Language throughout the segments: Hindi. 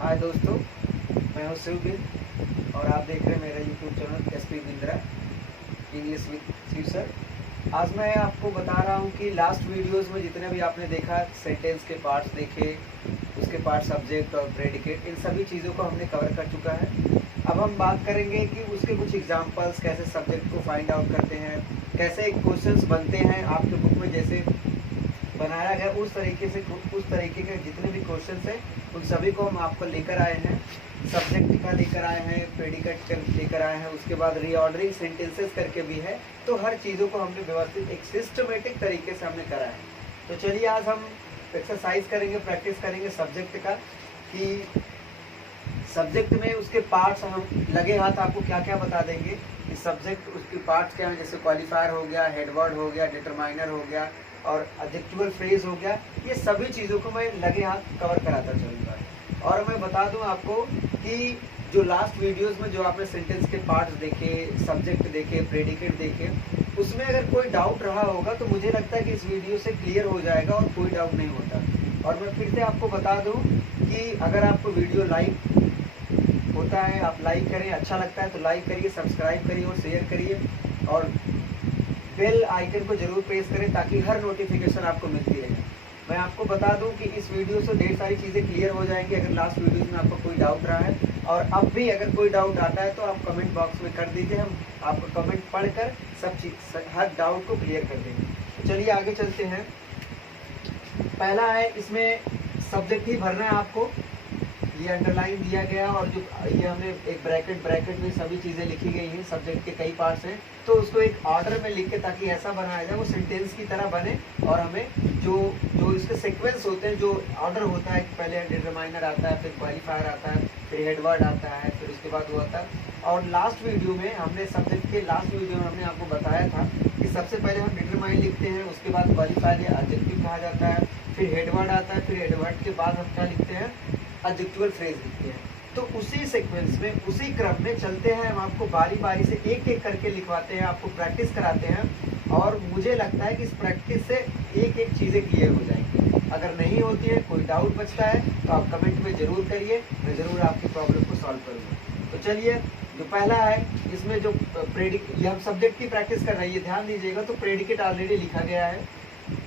हाय दोस्तों, मैं हूं शिवगिर और आप देख रहे हैं मेरा YouTube channel SP Bindra English with Shiv sir. आज मैं आपको बता रहा हूं कि लास्ट वीडियोस में जितने भी आपने देखा सेंटेंस के पार्ट्स देखे, उसके पार्ट सब्जेक्ट और प्रेडिकेट, इन सभी चीज़ों को हमने कवर कर चुका है। अब हम बात करेंगे कि उसके कुछ एग्जांपल्स, कैसे सब्जेक्ट को फाइंड आउट करते हैं, कैसे क्वेश्चंस बनते हैं आपके बुक में जैसे बनाया गया उस तरीके के जितने भी क्वेश्चंस हैं उन सभी को हम आपको लेकर आए हैं। सब्जेक्ट का लेकर आए हैं, प्रेडिकेट का लेकर आए हैं, उसके बाद रीऑर्डरिंग सेंटेंसेस करके भी है। तो हर चीज़ों को हमने व्यवस्थित एक सिस्टमेटिक तरीके से हमने करा है। तो चलिए आज हम एक्सरसाइज करेंगे, प्रैक्टिस करेंगे सब्जेक्ट का, कि सब्जेक्ट में उसके पार्ट्स हम लगे हाथ आपको क्या क्या बता देंगे कि सब्जेक्ट उसके पार्ट्स क्या हैं। जैसे क्वालिफायर हो गया, हेडवर्ड हो गया, डिटरमाइनर हो गया और एडजेक्टिवल फ्रेज हो गया। ये सभी चीज़ों को मैं लगे हाथ कवर कराता चलूँगा। और मैं बता दूं आपको कि जो लास्ट वीडियोस में जो आपने सेंटेंस के पार्ट्स देखे, सब्जेक्ट देखे, प्रेडिकेट देखे, उसमें अगर कोई डाउट रहा होगा तो मुझे लगता है कि इस वीडियो से क्लियर हो जाएगा और कोई डाउट नहीं होता। और मैं फिर से आपको बता दूं कि अगर आपको वीडियो लाइक होता है, आप लाइक करें, अच्छा लगता है तो लाइक करिए, सब्सक्राइब करिए और शेयर करिए और बेल आइकन को जरूर प्रेस करें ताकि हर नोटिफिकेशन आपको मिलती रहे। मैं आपको बता दूं कि इस वीडियो से ढेर सारी चीज़ें क्लियर हो जाएंगी अगर लास्ट वीडियो में आपको कोई डाउट रहा है। और अब भी अगर कोई डाउट आता है तो आप कमेंट बॉक्स में कर दीजिए, हम आपको कमेंट पढ़कर सब चीज़ हर डाउट को क्लियर कर देंगे। तो चलिए आगे चलते हैं। पहला है, इसमें सब्जेक्ट ही भरना है आपको। ये अंडरलाइन दिया गया और जो ये हमने एक ब्रैकेट में सभी चीज़ें लिखी गई हैं। सब्जेक्ट के कई पार्ट्स हैं तो उसको एक ऑर्डर में लिख के ताकि ऐसा बनाया जाए वो सेंटेंस की तरह बने और हमें जो इसके सीक्वेंस होते हैं, जो ऑर्डर होता है, पहले डिटरमाइनर आता है, फिर क्वालिफायर आता है, फिर हेडवर्ड आता है, फिर उसके बाद वो आता है। और लास्ट वीडियो में हमने सब्जेक्ट के लास्ट वीडियो में हमने आपको बताया था कि सबसे पहले हम डिटरमाइन लिखते हैं, उसके बाद क्वालिफायर या एडजेक्टिव कहा जाता है, फिर हेडवर्ड आता है, फिर हेडवर्ड के बाद हम क्या लिखते हैं, एडजेक्टिवल फ्रेज लिखते हैं। तो उसी सीक्वेंस में, उसी क्रम में चलते हैं। हम आपको बारी बारी से एक एक करके लिखवाते हैं, आपको प्रैक्टिस कराते हैं और मुझे लगता है कि इस प्रैक्टिस से एक एक चीज़ें क्लियर हो जाएंगी। अगर नहीं होती है, कोई डाउट बचता है तो आप कमेंट में ज़रूर करिए, मैं ज़रूर आपकी प्रॉब्लम को सॉल्व करूँगा। तो चलिए, जो पहला है इसमें जो ये हम सब्जेक्ट की प्रैक्टिस कर रही है, ध्यान दीजिएगा। तो प्रेडिकेट ऑलरेडी लिखा गया है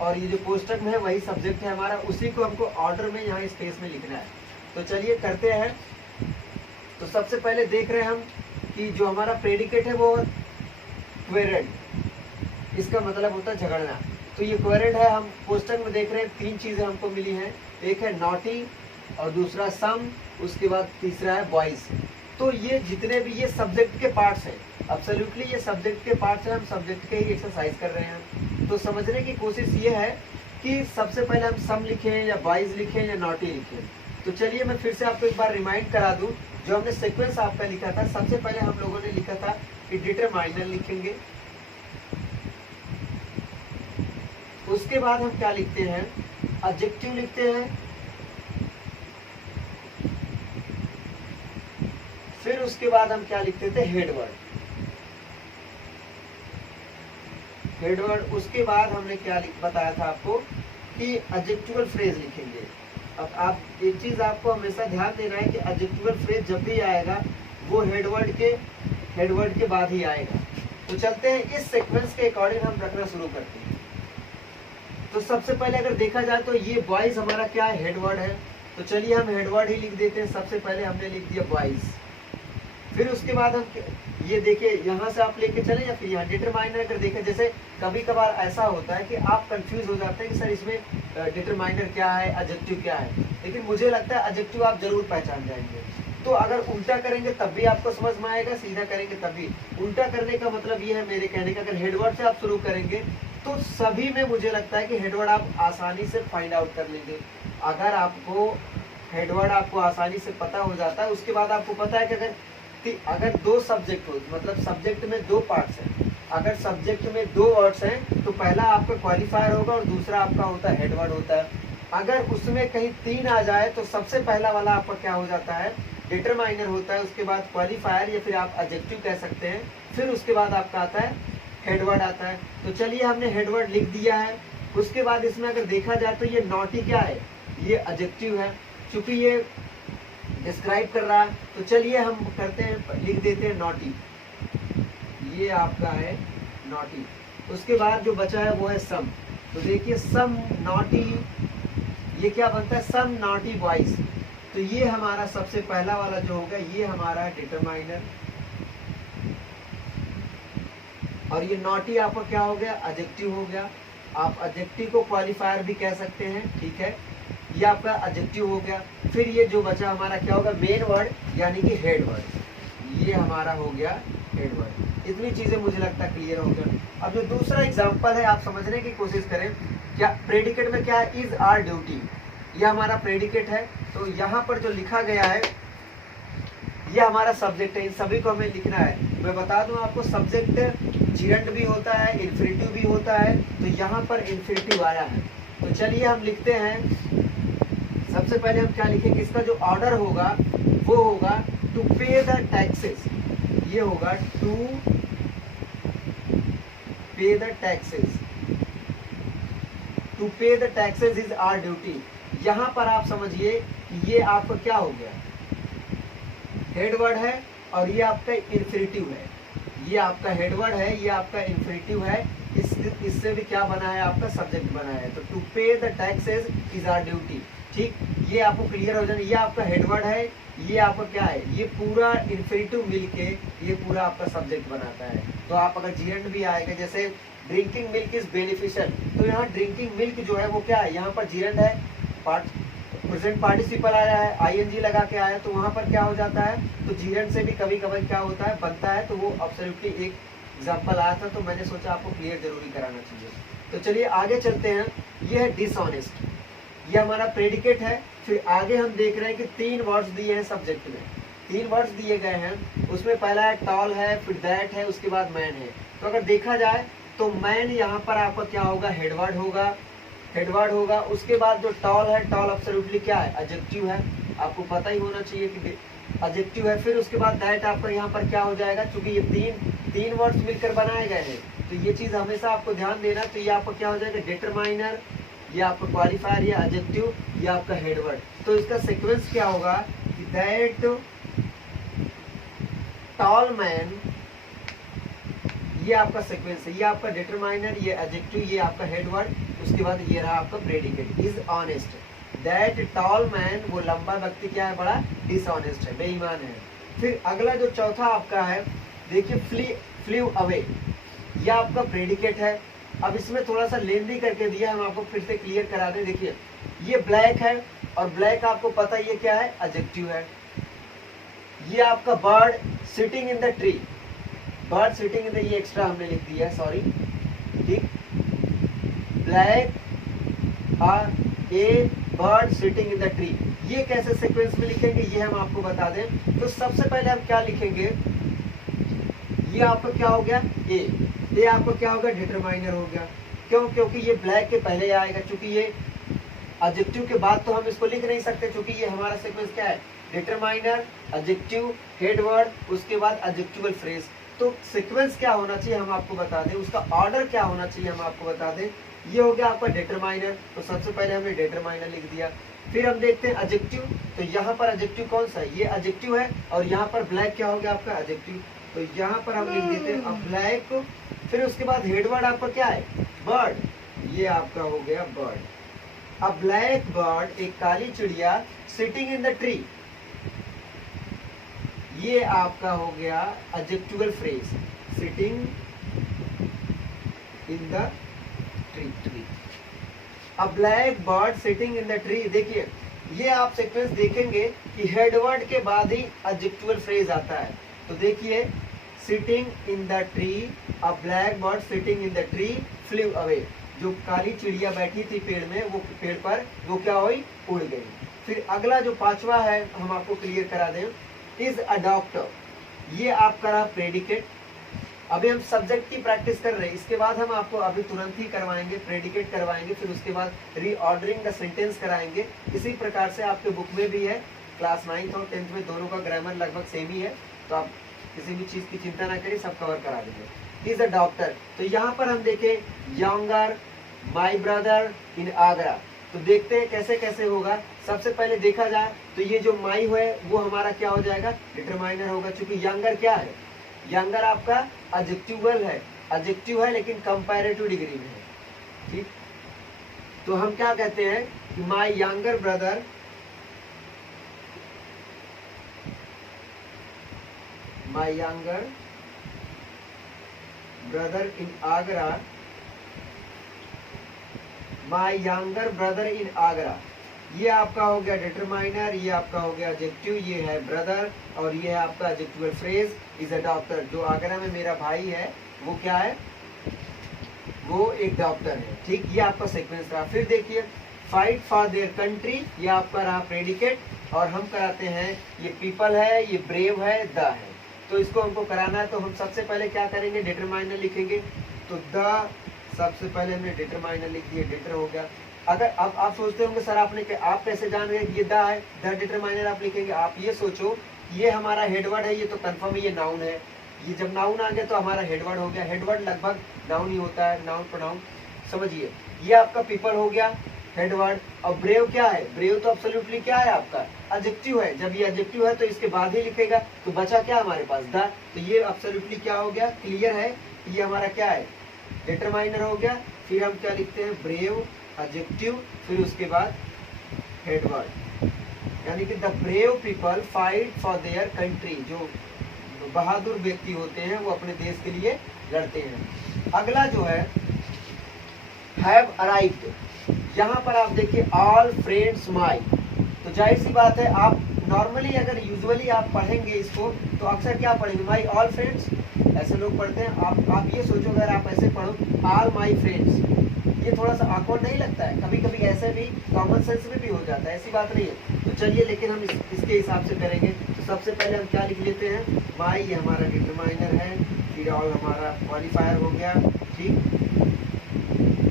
और ये जो कोष्टक में है वही सब्जेक्ट है हमारा, उसी को हमको ऑर्डर में यहाँ स्पेस में लिखना है। तो चलिए करते हैं। तो सबसे पहले देख रहे हैं हम कि जो हमारा प्रेडिकेट है वो क्वेरेड, इसका मतलब होता है झगड़ना। तो ये क्वेरेड है। हम कोष्टक में देख रहे हैं तीन चीज़ें हमको मिली हैं, एक है नॉटी और दूसरा सम, उसके बाद तीसरा है बॉयज। तो ये जितने भी ये सब्जेक्ट के पार्ट्स हैं, एब्सोल्युटली ये सब्जेक्ट के पार्ट्स हैं। हम सब्जेक्ट के ही एक्सरसाइज कर रहे हैं। तो समझने की कोशिश ये है कि सबसे पहले हम सम लिखें या बॉयज लिखें या नॉटी लिखें। तो चलिए मैं फिर से आपको एक बार रिमाइंड करा दूं, जो हमने सीक्वेंस आपका लिखा था। सबसे पहले हम लोगों ने लिखा था कि डिटरमाइनर लिखेंगे, उसके बाद हम क्या लिखते हैं, एडजेक्टिव लिखते हैं, फिर उसके बाद हम क्या लिखते थे, हेडवर्ड। उसके बाद हमने क्या बताया था आपको कि एडजेक्टिवल फ्रेज लिखेंगे। अब आप एक चीज आपको हमेशा ध्यान देना है कि एडजेक्टिवल फ्रेज जब भी आएगा वो हेडवर्ड के बाद ही आएगा। तो चलते हैं, इस सीक्वेंस के अकॉर्डिंग हम रखना शुरू करते हैं। तो सबसे पहले अगर देखा जाए तो ये बॉयज हमारा क्या है, हेडवर्ड है। तो चलिए हम हेडवर्ड ही लिख देते हैं। सबसे पहले हमने लिख दिया बॉयज। फिर उसके बाद हम ये देखिए, यहाँ से आप लेके चले या फिर यहाँ डिटरमाइनर अगर देखें, जैसे कभी कभार ऐसा होता है कि आप कंफ्यूज हो जाते हैं कि सर इसमें डिटरमाइनर क्या है, एडजेक्टिव क्या है। लेकिन मुझे लगता है एडजेक्टिव आप जरूर पहचान जाएंगे। तो अगर उल्टा करेंगे तब भी आपको समझ में आएगा, सीधा करेंगे तब भी। उल्टा करने का मतलब ये है मेरे कहने का, अगर हेडवर्ड से आप शुरू करेंगे तो सभी में मुझे लगता है कि हेडवर्ड आप आसानी से फाइंड आउट कर लेंगे। अगर आपको हेडवर्ड आपको आसानी से पता हो जाता है, उसके बाद आपको पता है कि अगर दो सब्जेक्ट हो, मतलब सब्जेक्ट में दो पार्ट्स हैं, अगर सब्जेक्ट में दो वर्ड्स हैं तो पहला आपका क्वालिफायर होगा और दूसरा आपका होता है हेडवर्ड होता है। अगर उसमें कहीं तीन आ जाए तो सबसे पहला वाला आपका क्या हो जाता है, डिटरमाइनर होता है, उसके बाद क्वालिफायर या फिर आप एडजेक्टिव कह सकते हैं, फिर उसके बाद आपका आता है हेडवर्ड आता है। तो चलिए हमने हेडवर्ड लिख दिया है। उसके बाद इसमें अगर देखा जाए तो ये नॉटी क्या है, ये एडजेक्टिव है। चूंकि ये डिस्क्राइब कर रहा है। तो चलिए हम करते हैं, लिख देते हैं नॉटी, ये आपका है नॉटी। उसके बाद जो बचा है वो है सम। तो देखिए सम नॉटी, ये क्या बनता है, सम नॉटी बॉयज। तो ये हमारा सबसे पहला वाला जो होगा ये हमारा डिटरमाइनर, और ये नॉटी आपका क्या हो गया, एडजेक्टिव हो गया। आप एडजेक्टिव को क्वालिफायर भी कह सकते हैं, ठीक है, ये आपका एडजेक्टिव हो गया। फिर ये जो बचा हमारा क्या होगा, मेन वर्ड यानी कि हेड वर्ड, ये हमारा हो गया हेड वर्ड। इतनी चीजें मुझे लगता है क्लियर हो गया। अब जो दूसरा एग्जांपल है आप समझने की कोशिश करें, क्या प्रेडिकेट में क्या है, इज आर ड्यूटी, ये हमारा प्रेडिकेट है। तो यहाँ पर जो लिखा गया है ये हमारा सब्जेक्ट है, इन सभी को हमें लिखना है। मैं बता दूं आपको, सब्जेक्ट जिरंड भी होता है, इन्फिनिटिव भी होता है, तो यहाँ पर इन्फिनिटिव आया है। तो चलिए हम लिखते हैं, सबसे पहले हम क्या लिखेंगे, इसका जो ऑर्डर होगा वो होगा टू पे द टैक्सेस, ये होगा to pay the taxes, to pay the taxes is our duty. यहां पर आप समझिए कि ये आपका क्या हो गया, हेड वर्ड है और ये आपका इन्फिनिटिव है, ये आपका हेड वर्ड है, ये आपका इन्फिनिटिव है, इससे भी क्या बना है, आपका सब्जेक्ट बना है। तो to pay the taxes is our duty, ठीक, ये आपको क्लियर हो जाए। ये आपका हेड वर्ड है, ये आपका क्या है, ये पूरा इन्फिनिटिव मिलके ये पूरा आपका सब्जेक्ट बनाता है। तो आप अगर जीएंड भी आएगा, जैसे ड्रिंकिंग मिल्क इज बेनिफिशियल, तो यहाँ ड्रिंकिंग मिल्क जो है वो क्या है, यहाँ पर जीएंड है, प्रेजेंट पार्टिसिपल आया है, आईएनजी लगा के आया, तो वहां पर क्या हो जाता है, तो जीएंड से भी कभी कभी क्या होता है, बनता है। तो वो एब्सोल्युटली एक एग्जांपल आया था, तो मैंने सोचा आपको क्लियर जरूरी कराना चाहिए। तो चलिए आगे चलते हैं, ये है डिसऑनेस्ट, ये हमारा प्रेडिकेट है। फिर आगे हम देख रहे हैं कि 3 वर्ड्स दिए हैं सब्जेक्ट में, 3 वर्ड्स दिए गए हैं, उसमें पहला है टॉल है, फिर दैट है, उसके बाद मैन है। तो अगर देखा जाए तो मैन यहाँ पर आपका क्या होगा, हेडवर्ड होगा, हेडवर्ड होगा। उसके बाद जो टॉल है, टॉल एब्सोल्युटली क्या है, एडजेक्टिव है, आपको पता ही होना चाहिए कि एडजेक्टिव है। फिर उसके बाद दैट आपका यहाँ पर क्या हो जाएगा, क्योंकि ये तीन वर्ड्स मिलकर बनाए गए हैं, तो ये चीज हमेशा आपको ध्यान देना। तो ये आपका क्या हो जाएगा, डिटरमाइनर, ये आपका क्वालिफायर, ये एडजेक्टिव, ये आपका हेडवर्ड। तो इसका सीक्वेंस क्या होगा कि दैट टॉल मैन, ये आपका सीक्वेंस है, ये आपका डिटरमाइनर, ये एडजेक्टिव, ये आपका हेडवर्ड, उसके बाद ये रहा आपका predicate, is honest. That tall man, वो लंबा व्यक्ति क्या है, बड़ा डिसऑनेस्ट है, बेईमान है। फिर अगला जो चौथा आपका है, देखिए फ्लीव अवे, ये आपका प्रेडिकेट है। अब इसमें थोड़ा सा लेंदी करके दिया, हम आपको फिर से क्लियर करा दें। देखिए ये ब्लैक है, और ब्लैक आपको पता ये क्या है, एडजेक्टिव है। ये आपका bird sitting in the tree, bird sitting in the, ये एक्स्ट्रा हमने लिख दिया है, सॉरी, ठीक, black A bird sitting in the tree, ये कैसे सीक्वेंस में लिखेंगे ये हम आपको बता दें। तो सबसे पहले हम क्या लिखेंगे, ये आपका क्या हो गया, ए आपका क्या हो गया, डिटरमाइनर हो गया। क्यों, क्योंकि ये ब्लैक के पहले आएगा, क्योंकि ये एडजेक्टिव के बाद तो हम इसको लिख नहीं सकते, क्योंकि ये हमारा सीक्वेंस क्या है, डिटरमाइनर, एडजेक्टिव, हेडवर्ड, उसके बाद एडजेक्टिवल फ्रेज। तो सीक्वेंस क्या होना चाहिए हम आपको बता दें, उसका ऑर्डर क्या होना चाहिए हम आपको बता दें। ये हो गया आपका डिटरमाइनर, तो सबसे पहले हमने डिटरमाइनर लिख दिया। फिर हम देखते हैं एडजेक्टिव, तो यहाँ पर एडजेक्टिव कौन सा है, ये एडजेक्टिव है, और यहाँ पर ब्लैक क्या हो गया आपका, एडजेक्टिव, तो यहाँ पर हम लिख देते हैं ब्लैक। फिर उसके बाद हेडवर्ड आपका क्या है, बर्ड, ये आपका हो गया बर्ड। अब ब्लैक बर्ड, एक काली चिड़िया, सिटिंग इन द ट्री, ये आपका हो गया adjectival phrase, sitting in the tree. अब black bird sitting in the tree, देखिए ये आप सीक्वेंस देखेंगे कि हेडवर्ड के बाद ही एडजेक्टिवल फ्रेज आता है। तो देखिए sitting in the tree, a black bird sitting in the tree flew away, जो काली चिड़िया बैठी थी पेड़ में, वो पेड़ पर वो क्या हुई, उड़ गई। फिर अगला जो पांचवा है हम आपको क्लियर करा दें, इज अ डॉक्टर, ये आपका रहा प्रेडिकेट। अभी हम सब्जेक्ट की प्रैक्टिस कर रहे हैं, इसके बाद हम आपको अभी तुरंत ही करवाएंगे, प्रेडिकेट करवाएंगे, फिर उसके बाद रीऑर्डरिंग द सेंटेंस कराएंगे। इसी प्रकार से आपके बुक में भी है, क्लास 9th और 10th में दोनों का ग्रामर लगभग सेम ही है, तो आप किसी भी चीज की चिंता ना करिए, सब कवर करा देंगे। इज अ डॉक्टर, तो यहाँ पर हम देखें younger my brother in Agra, तो देखते हैं कैसे कैसे होगा। सबसे पहले देखा जाए तो ये जो माई है वो हमारा क्या हो जाएगा, डिटरमाइनर होगा। चूंकि यंगर क्या है, यंगर आपका एडजेक्टिवल है, एडजेक्टिव है लेकिन कंपैरेटिव डिग्री में है, ठीक। तो हम क्या कहते हैं कि my younger brother, my younger brother in Agra, my younger brother in Agra, ये आपका हो गया डिटरमाइनर, ये आपका हो गया एडजेक्टिव, ये है ब्रदर और ये है आपका adjectival phrase is a doctor. जो आगरा में मेरा भाई है वो क्या है, वो एक डॉक्टर है, ठीक। ये आपका सीक्वेंस रहा। फिर देखिए फाइट फॉर देयर कंट्री, ये आपका रहा प्रेडिकेट, और हम कराते हैं ये पीपल है, ये ब्रेव है, द है। तो इसको हमको कराना है तो हम सबसे पहले क्या करेंगे, डिटरमाइनर लिखेंगे। तो द सबसे पहले हमने डिटरमाइनर लिख दिया, डिटर हो गया। अगर अब आप सोचते होंगे सर आपने आप कैसे जान गए ये द है, द डिटरमाइनर आप लिखेंगे। आप ये सोचो ये हमारा हेडवर्ड है, ये तो कंफर्म है ये नाउन है, ये जब नाउन आ गया तो हमारा हेडवर्ड हो गया। हेडवर्ड लगभग नाउन ही होता है, नाउन प्रोनाउन समझिए। ये आपका पीपल हो गया हेडवर्ड, और ब्रेव क्या है, ब्रेव तो एब्सोल्युटली क्या है आपका एडजेक्टिव है। जब ये एडजेक्टिव है तो इसके बाद ही लिखेगा, तो बचा क्या हमारे पास द। तो ये एब्सोल्युटली क्या हो गया, क्लियर है, ये हमारा क्या है डिटरमाइनर हो गया। फिर हम क्या लिखते हैं, ब्रेव एडजेक्टिव, फिर उसके बाद हेडवर्ड, यानी कि the brave people fight for their country. जो बहादुर व्यक्ति होते हैं वो अपने देश के लिए लड़ते हैं। अगला जो है हैव अराइव्ड, यहाँ पर आप देखिए ऑल फ्रेंड्स माई। तो जाहिर सी बात है आप नॉर्मली अगर यूजुअली आप पढ़ेंगे इसको तो अक्सर क्या पढ़ेंगे, माई ऑल फ्रेंड्स, ऐसे लोग पढ़ते हैं। आप ये सोचो अगर आप ऐसे पढ़ो ऑल माई फ्रेंड्स, ये थोड़ा सा ऑकवर्ड नहीं लगता है, कभी कभी ऐसे भी कॉमन सेंस में भी हो जाता है, ऐसी बात नहीं है। तो चलिए लेकिन हम इसके हिसाब से करेंगे। तो सबसे पहले हम क्या लिख लेते हैं, माई, ये हमारा डिटरमाइनर है, फिर ऑल हमारा क्वालिफायर हो गया, ठीक।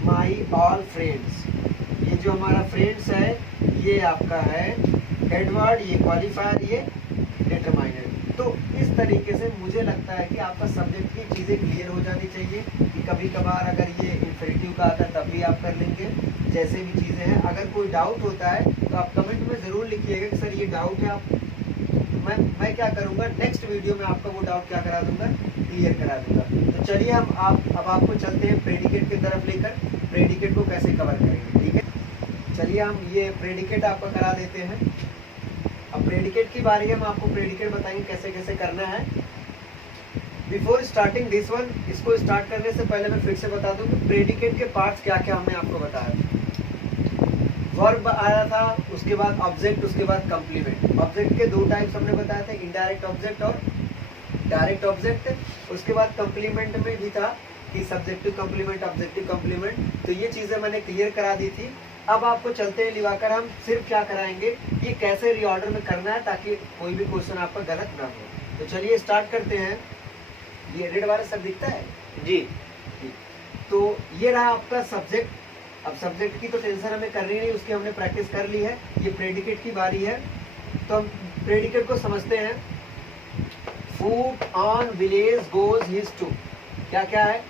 माई ऑल फ्रेंड्स, ये जो हमारा फ्रेंड्स है ये आपका है हेडवर्ड, ये क्वालिफायर, ये डिटरमाइनर। तो इस तरीके से मुझे लगता है कि आपका सब्जेक्ट की चीज़ें क्लियर हो जानी चाहिए कि कभी कभार अगर ये इंफिनिटिव का आता है तब भी आप कर लेंगे, जैसे भी चीज़ें हैं। अगर कोई डाउट होता है तो आप कमेंट में ज़रूर लिखिएगा कि सर ये डाउट है, आप मैं क्या करूँगा नेक्स्ट वीडियो में आपका वो डाउट क्या करा दूंगा, क्लियर करा दूंगा। तो चलिए हम अब आपको चलते हैं प्रेडिकेट की तरफ लेकर, प्रेडिकेट को कैसे कवर करेंगे, ठीक है। चलिए हम ये प्रेडिकेट आपको करा देते हैं। अब प्रेडिकेट की बारी है, हम आपको प्रेडिकेट बताएंगे कैसे कैसे करना है। बिफोर स्टार्टिंग दिस वन, इसको स्टार्ट करने से पहले मैं फिर से बता दूं कि प्रेडिकेट के पार्ट्स क्या क्या हमने आपको बताया। वर्ब आया था, उसके बाद ऑब्जेक्ट, उसके बाद कंप्लीमेंट। ऑब्जेक्ट के दो टाइप्स हमने बताए थे, इनडायरेक्ट ऑब्जेक्ट और डायरेक्ट ऑब्जेक्ट। उसके बाद कंप्लीमेंट में भी था कि सब्जेक्टिव कंप्लीमेंट, ऑब्जेक्टिव कंप्लीमेंट। तो ये चीज़ें मैंने क्लियर करा दी थी। अब आपको चलते हैं लिवाकर, हम सिर्फ क्या कराएंगे, ये कैसे रीऑर्डर में करना है ताकि कोई भी क्वेश्चन आपका गलत ना हो। तो चलिए स्टार्ट करते हैं। ये रेड वाला सब दिखता है जी। तो ये रहा आपका सब्जेक्ट। अब सब्जेक्ट की तो टेंशन हमें करनी नहीं, उसकी हमने प्रैक्टिस कर ली है। ये प्रेडिकेट की बारी है, तो हम प्रेडिकेट को समझते हैं। Foot on village goes his to, क्या क्या है,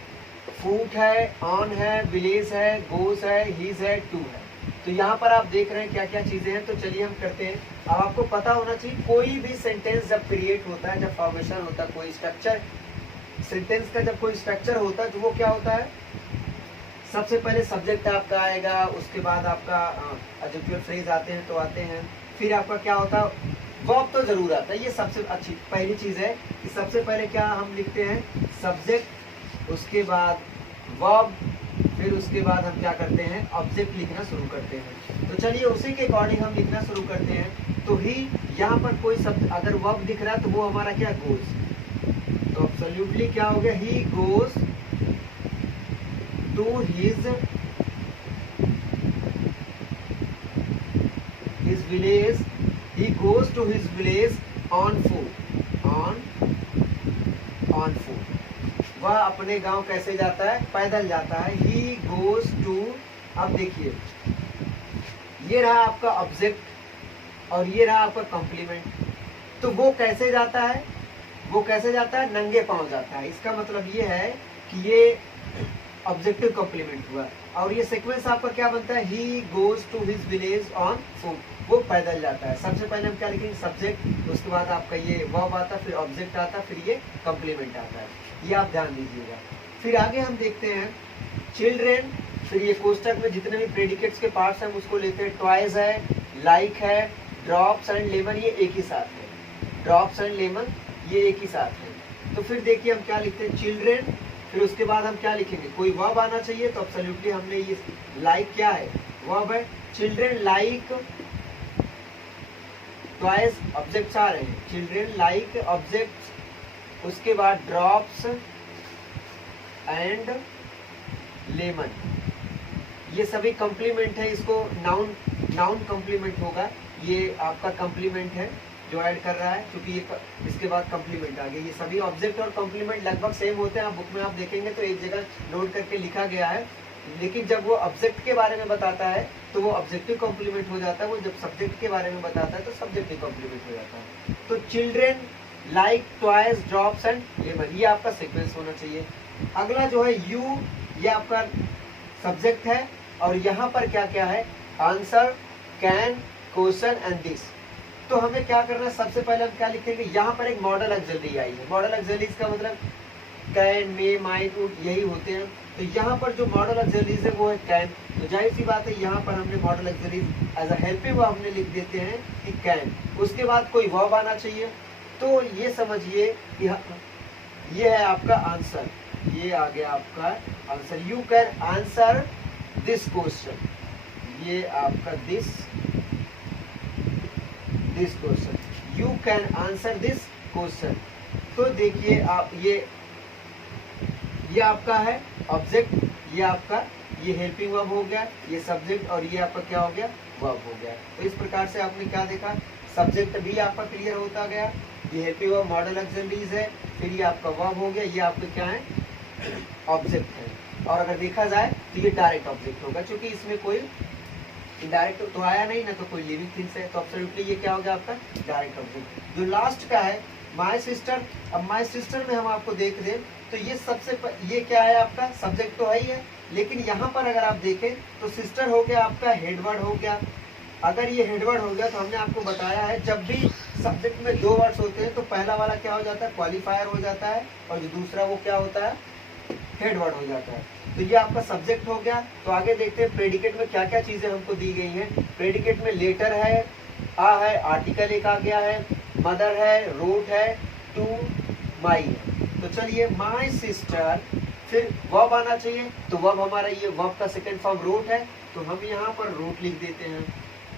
फूट है, ऑन है, विलेज है, गोज है, हिज है, टू है। तो यहाँ पर आप देख रहे हैं क्या क्या चीजें हैं। तो चलिए हम करते हैं। अब आपको पता होना चाहिए कोई भी सेंटेंस जब क्रिएट होता है, जब फॉर्मेशन होता है, कोई स्ट्रक्चर, सेंटेंस का जब कोई स्ट्रक्चर होता है तो वो क्या होता है, सबसे पहले सब्जेक्ट आपका आएगा, उसके बाद आपका एडजेक्टिव फ्रेज आते हैं तो आते हैं, फिर आपका क्या होता है, वर्ब तो जरूर आता है। ये सबसे अच्छी पहली चीज है कि सबसे पहले क्या हम लिखते हैं, सब्जेक्ट, उसके बाद वर्ब, फिर उसके बाद हम क्या करते हैं, ऑब्जेक्ट लिखना शुरू करते हैं। तो चलिए उसी के अकॉर्डिंग हम लिखना शुरू करते हैं। तो ही, यहाँ पर कोई शब्द अगर वर्ब दिख रहा है तो वो हमारा क्या, गोज। तो एब्सोल्युटली क्या हो गया, he goes to his village, he goes to his village on foot, on foot। वह अपने गांव कैसे जाता है, पैदल जाता है। he goes to, अब देखिए ये रहा आपका ऑब्जेक्ट और ये रहा आपका कॉम्प्लीमेंट। तो वो कैसे जाता है, वो कैसे जाता है, नंगे पांव जाता है। इसका मतलब ये है कि ये ऑब्जेक्टिव कॉम्प्लीमेंट हुआ। और ये सीक्वेंस आपका क्या बनता है, he goes to his village on foot, वो पैदल जाता है। सबसे पहले हम क्या लिखेंगे, सब्जेक्ट, उसके बाद आपका ये वर्ब आता, फिर ऑब्जेक्ट आता, फिर ये कॉम्प्लीमेंट आता है, ये आप ध्यान दीजिएगा। फिर आगे हम देखते हैं चिल्ड्रेन, फिर ये कोष्टक में जितने भी प्रेडिकेट्स के पार्ट्स हैं हम उसको लेते हैं। टॉयज है, लाइक है, ड्रॉप्स एंड लेमन, ये एक ही साथ है, ड्रॉप्स एंड लेमन ये एक ही साथ है। तो फिर देखिए हम क्या लिखते हैं, चिल्ड्रेन, फिर उसके बाद हम क्या लिखेंगे, कोई वर्ब आना चाहिए, तो एब्सोल्युटली हमने ये लाइक क्या है, वर्ब है। चिल्ड्रेन लाइक टॉयज, ऑब्जेक्ट्स आ रहे हैं, चिल्ड्रेन लाइक ऑब्जेक्ट्स, उसके बाद ड्रॉप्स एंड लेमन, ये सभी कॉम्प्लीमेंट है, इसको नाउन कॉम्प्लीमेंट होगा, ये आपका कॉम्प्लीमेंट है जो ऐड कर रहा है, क्योंकि ये इसके बाद कॉम्प्लीमेंट आ गया। ये सभी ऑब्जेक्ट और कॉम्प्लीमेंट लगभग सेम होते हैं, आप बुक में आप देखेंगे तो एक जगह नोट करके लिखा गया है, लेकिन जब वो ऑब्जेक्ट के बारे में बताता है तो वो ऑब्जेक्टिव कॉम्प्लीमेंट हो जाता है, वो जब सब्जेक्ट के बारे में बताता है तो सब्जेक्टिव कॉम्प्लीमेंट हो जाता है। तो children like toys drops and lemon, ये आपका सीक्वेंस होना चाहिए। अगला जो है यू, ये आपका सब्जेक्ट है, और यहाँ पर क्या क्या है, answer, can, question and this. तो हमें क्या करना है, सबसे पहले हम क्या लिखेंगे, यहाँ पर एक मॉडल ऑक्सिलरी आई है, मॉडल ऑक्सिलरी का मतलब कैन, मे, माइट, वुड यही होते हैं। तो यहाँ पर जो मॉडल ऑक्सिलरीज है वो है कैन, तो जाहिर सी बात है यहाँ पर हमने modal auxiliaries as a helping verb हमने लिख देते हैं कि कैन। उसके बाद कोई वर्ब आना चाहिए, तो ये समझिए कि ये है आपका आंसर, ये आ गया आपका answer. You can answer this question, ये आपका this question, you can answer this question. तो देखिए आप ये आपका है ऑब्जेक्ट, ये आपका ये हेल्पिंग वर्ब हो गया, ये सब्जेक्ट, और ये आपका क्या हो गया, वर्ब हो गया। तो इस प्रकार से आपने क्या देखा, सब्जेक्ट भी आपका क्लियर होता गया, ये हेल्पिंग वर्ब मॉडल ऑक्सिलरीज है, फिर ये आपका वर्ब हो गया, ये आपका क्या है, ऑब्जेक्ट है। और अगर देखा जाए तो ये डायरेक्ट ऑब्जेक्ट होगा, क्योंकि इसमें कोई इनडायरेक्ट तो आया नहीं ना, तो कोई लिविंग थिंग्स है, तो एब्सोल्युटली ये क्या हो गया आपका डायरेक्ट ऑब्जेक्ट। जो लास्ट का है माय सिस्टर, अब माय सिस्टर में हम आपको देख दें तो ये ये क्या है, आपका सब्जेक्ट तो है ही है, लेकिन यहाँ पर अगर आप देखें तो सिस्टर हो गया आपका हेडवर्ड हो गया। अगर ये हेडवर्ड हो गया तो हमने आपको बताया है जब भी सब्जेक्ट में दो वर्ड्स होते हैं तो पहला वाला क्या हो जाता है, क्वालिफायर हो जाता है, और जो दूसरा वो क्या होता है, हेड वर्ड हो जाता है। तो ये आपका सब्जेक्ट हो गया। तो आगे देखते हैं प्रेडिकेट में क्या क्या चीजें हमको दी गई हैं। प्रेडिकेट में लेटर है, आ है, आर्टिकल एक आ गया है, मदर है, रोट है, टू, माई है। तो चलिए माई सिस्टर, फिर वर्ब आना चाहिए, तो वर्ब हमारा ये वर्ब का सेकंड फॉर्म रोट है, तो हम यहाँ पर रोट लिख देते हैं,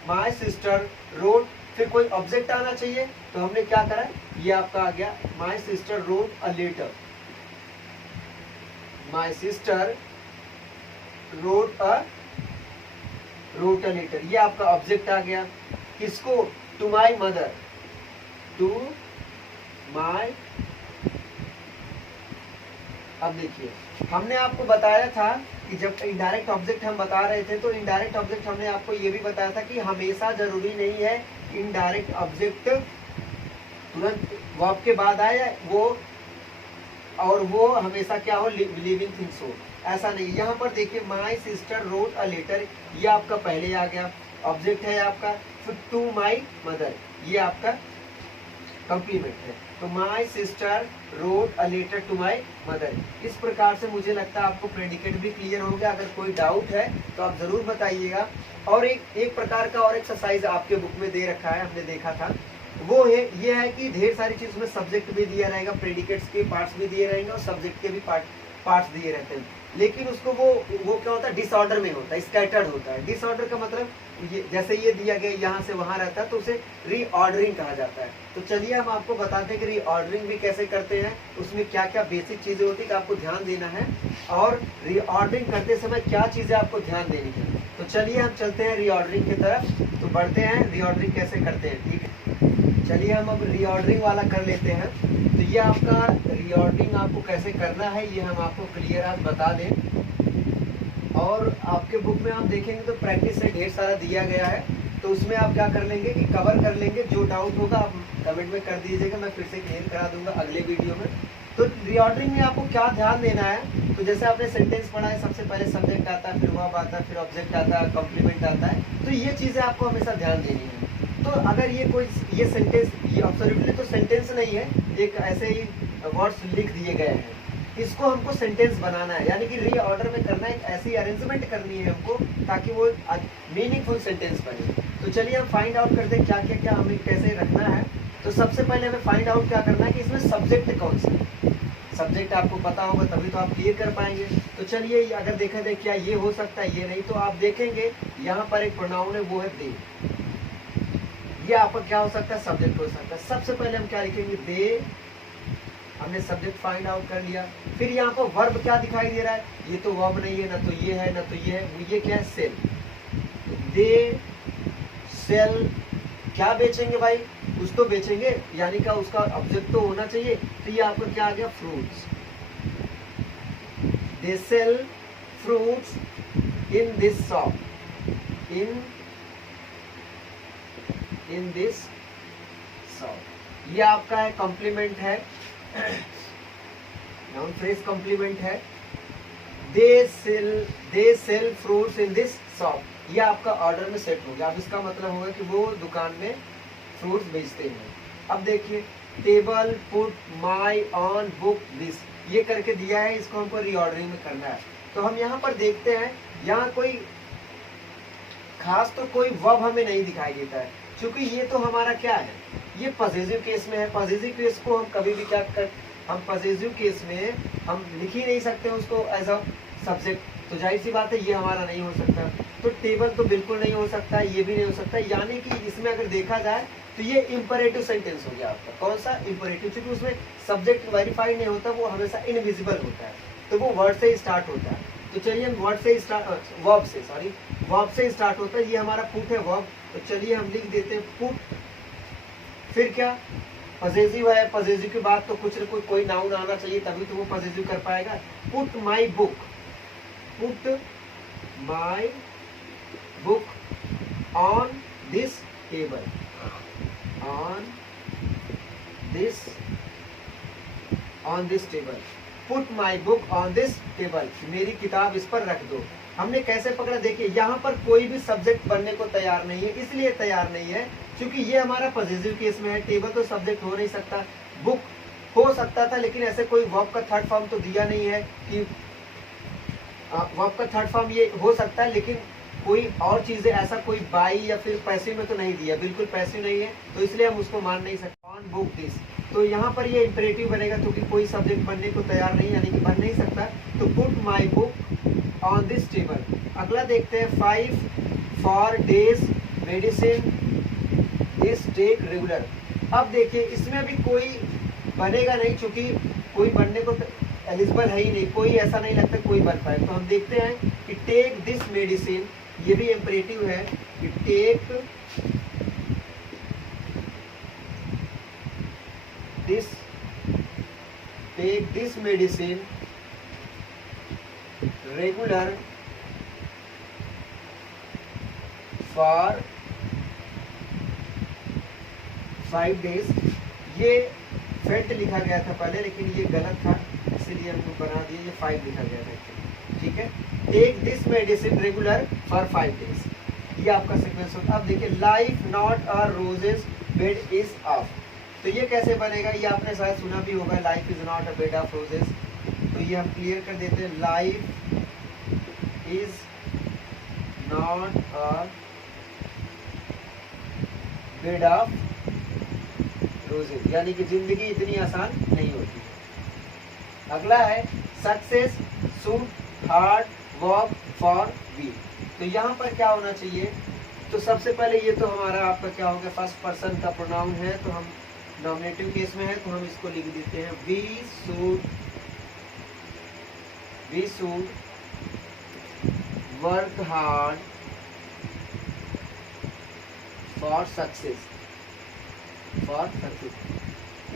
माई सिस्टर रोट। फिर कोई ऑब्जेक्ट आना चाहिए, तो हमने क्या करा, ये आपका आ गया my sister wrote a letter, my sister wrote a letter, ये आपका ऑब्जेक्ट आ गया। किसको, to my mother, to my. अब देखिए हमने आपको बताया था कि जब इनडायरेक्ट ऑब्जेक्ट हम बता रहे थे, तो इनडायरेक्ट ऑब्जेक्ट हमने आपको ये भी बताया था कि हमेशा जरूरी नहीं है इनडायरेक्ट ऑब्जेक्ट तुरंत वर्ब के बाद आए, वो हमेशा क्या हो, लिविंग थिंग्स हो, ऐसा नहीं। यहाँ पर देखिए my sister wrote a letter, ये आपका पहले आ गया, ऑब्जेक्ट है आपका। फिर टू माई मदर, ये आपका कंप्लीमेंट है। तो my sister wrote a letter to my mother. इस प्रकार से मुझे लगता है आपको प्रेडिकेट भी क्लियर हो गया। अगर कोई डाउट है तो आप जरूर बताइएगा। और एक प्रकार का और एक्सरसाइज आपके बुक में दे रखा है, हमने देखा था, वो है ये है कि ढेर सारी चीज में सब्जेक्ट भी दिया रहेगा, प्रेडिकेट्स के पार्ट्स भी दिए रहेंगे और सब्जेक्ट के भी पार्ट्स दिए रहते हैं, लेकिन उसको वो क्या होता है, डिसऑर्डर में होता है, स्कैटर्ड होता है। डिसऑर्डर का मतलब ये जैसे ये दिया गया यहाँ से वहां रहता है, तो उसे रीऑर्डरिंग कहा जाता है। तो चलिए हम आपको बताते हैं कि रीऑर्डरिंग भी कैसे करते हैं, उसमें क्या क्या बेसिक चीजें होती है कि आपको ध्यान देना है, और रीऑर्डरिंग करते समय क्या चीजें आपको ध्यान देनी है। तो चलिए हम चलते हैं रीऑर्डरिंग की तरफ, तो बढ़ते हैं रीऑर्डरिंग कैसे करते हैं। ठीक है, चलिए हम अब रीऑर्डरिंग वाला कर लेते हैं। तो ये आपका रीऑर्डरिंग आपको कैसे करना है ये हम आपको क्लियर आज बता दें। और आपके बुक में आप देखेंगे तो प्रैक्टिस से ढेर सारा दिया गया है, तो उसमें आप क्या कर लेंगे कि कवर कर लेंगे। जो डाउट होगा आप कमेंट में कर दीजिएगा, मैं फिर से क्लियर करा दूंगा अगले वीडियो में। तो रीऑर्डरिंग में आपको क्या ध्यान देना है, तो जैसे आपने सेंटेंस पढ़ा है, सबसे पहले सब्जेक्ट आता है, फिर वर्ब आता है, फिर ऑब्जेक्ट आता है, कॉम्प्लीमेंट आता है, तो ये चीज़ें आपको हमेशा ध्यान देनी है। तो अगर ये कोई ये सेंटेंस, ये अब्सोल्युटली तो सेंटेंस नहीं है, एक ऐसे ही वर्ड्स लिख दिए गए हैं, इसको हमको सेंटेंस बनाना है, यानी कि रीऑर्डर में करना है, एक ऐसी अरेंजमेंट करनी है हमको ताकि वो मीनिंगफुल सेंटेंस बने। तो चलिए हम फाइंड आउट करते हैं क्या क्या हमें कैसे रखना है। तो सबसे पहले हमें फाइंड आउट क्या करना है कि इसमें सब्जेक्ट कौन सा है। सब्जेक्ट आपको पता होगा तभी तो आप क्लियर कर पाएंगे। तो चलिए अगर देखा जाए क्या ये हो सकता है, ये नहीं, तो आप देखेंगे यहाँ पर एक प्रोनाउन है, वो है दे। ये आपका क्या हो सकता है, सब्जेक्ट हो सकता है। सबसे पहले हम क्या लिखेंगे, दे, हमने सब्जेक्ट फाइंड आउट कर लिया। फिर यहाँ पर वर्ब क्या दिखाई दे रहा है, ये तो वर्ब नहीं है, ना तो ये है, ना तो ये है, ये क्या है, सेल। दे सेल, क्या बेचेंगे भाई, कुछ तो बेचेंगे, यानी कि उसका ऑब्जेक्ट तो होना चाहिए। तो ये आपका क्या आ गया, fruits. They sell fruits in this shop, in this shop. ये आपका है कॉम्प्लीमेंट है, नाउन फ्रेज कॉम्प्लीमेंट है। They sell fruits in this shop, ये आपका ऑर्डर में सेट हो गया। अब इसका मतलब होगा कि वो दुकान में फ्रूट्स बेचते हैं। अब देखिए, table put my on book this, ये करके दिया है, इसको हमको रीऑर्डरिंग में करना है। तो हम यहाँ पर देखते हैं, यहाँ कोई खास तो कोई वर्ब हमें नहीं दिखाई देता है, क्योंकि ये तो हमारा क्या है, ये पॉजिटिव केस में है। पॉजिटिव केस को हम कभी भी क्या कर, हम पॉजिटिव केस में हम लिख ही नहीं सकते उसको एज अ सब्जेक्ट, तो जाहिर सी बात है ये हमारा नहीं हो सकता। तो टेबल तो बिल्कुल नहीं हो सकता, ये भी नहीं हो सकता, यानी कि इसमें अगर देखा जाए तो ये इंपरेटिव सेंटेंस हो गया आपका। कौन सा, इंपरेटिव, क्योंकि उसमें सब्जेक्ट वेरीफाइड नहीं होता, वो हमेशा इनविजिबल होता है, तो वो वर्ड से ही स्टार्ट होता है। तो चलिए हम वर्ड से स्टार्ट, वर्ब से स्टार्ट होता है। ये हमारा पुट है वर्ब, तो चलिए हम लिख देते हैं पुट। फिर क्या, पॉजिटिव है, पॉजिटिव के बाद तो कुछ न कुछ कोई नाउन आना चाहिए, तभी तो वो पॉजिटिव कर पाएगा। Put my book, put my book on this table, on this table, put my book on this table, मेरी किताब इस पर रख दो। हमने कैसे पकड़ा, देखिए यहाँ पर कोई भी सब्जेक्ट बनने को तैयार नहीं है। इसलिए तैयार नहीं है क्योंकि ये हमारा पॉजिटिव केस में है। टेबल तो सब्जेक्ट हो नहीं सकता, बुक हो सकता था, लेकिन ऐसे कोई वर्ब का थर्ड फॉर्म तो दिया नहीं है कि वर्ब का थर्ड फॉर्म ये हो सकता है, लेकिन कोई और चीजें ऐसा कोई बाई या फिर पैसिव में तो नहीं दिया, बिल्कुल पैसिव नहीं है, तो इसलिए हम उसको मान नहीं सकते। ऑन बुक दिस, तो यहाँ पर ये इंपरेटिव बनेगा क्योंकि कोई सब्जेक्ट बनने को तैयार नहीं, यानी कि बन नहीं सकता। तो put my book on this table. अगला देखते हैं, 5 for days medicine is take regular. अब देखिए इसमें भी कोई बनेगा नहीं, क्योंकि कोई बनने को एलिजिबल है ही नहीं, कोई ऐसा नहीं लगता कोई बन पाए। तो हम देखते हैं कि टेक दिस मेडिसिन, ये भी इंपरेटिव है कि take this medicine regular for 5 days. ये फेल्ट लिखा गया था पहले, लेकिन ये गलत था, इसलिए हमको बना दिया, ये 5 लिखा गया था, ठीक है। Take this medicine regular for 5 days, ये आपका सीक्वेंस होता है। अब देखिए, life not a roses bed is of, तो ये कैसे बनेगा, ये आपने शायद सुना भी होगा, life is not a bed of roses. तो ये हम क्लियर कर देते हैं, life is not a bed of roses, यानी कि जिंदगी इतनी आसान नहीं होती। अगला है, success should hard work for we, तो यहाँ पर क्या होना चाहिए, तो सबसे पहले ये तो हमारा आपका क्या होगा, फर्स्ट पर्सन का प्रोनाउन है, तो हम नॉमिनेटिव केस में है, तो हम इसको लिख देते हैं, we should work hard for success,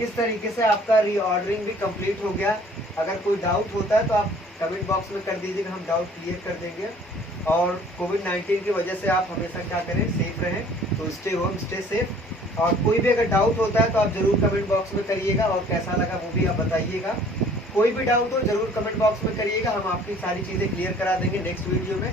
इस तरीके से आपका रीऑर्डरिंग भी कंप्लीट हो गया। अगर कोई डाउट होता है तो आप कमेंट बॉक्स में कर दीजिएगा, हम डाउट क्लियर कर देंगे। और कोविड-19 की वजह से आप हमेशा क्या करें, सेफ रहें, तो स्टे होम, स्टे सेफ। और कोई भी अगर डाउट होता है तो आप ज़रूर कमेंट बॉक्स में करिएगा, और कैसा लगा वो भी आप बताइएगा। कोई भी डाउट हो ज़रूर कमेंट बॉक्स में करिएगा, हम आपकी सारी चीज़ें क्लियर करा देंगे नेक्स्ट वीडियो में।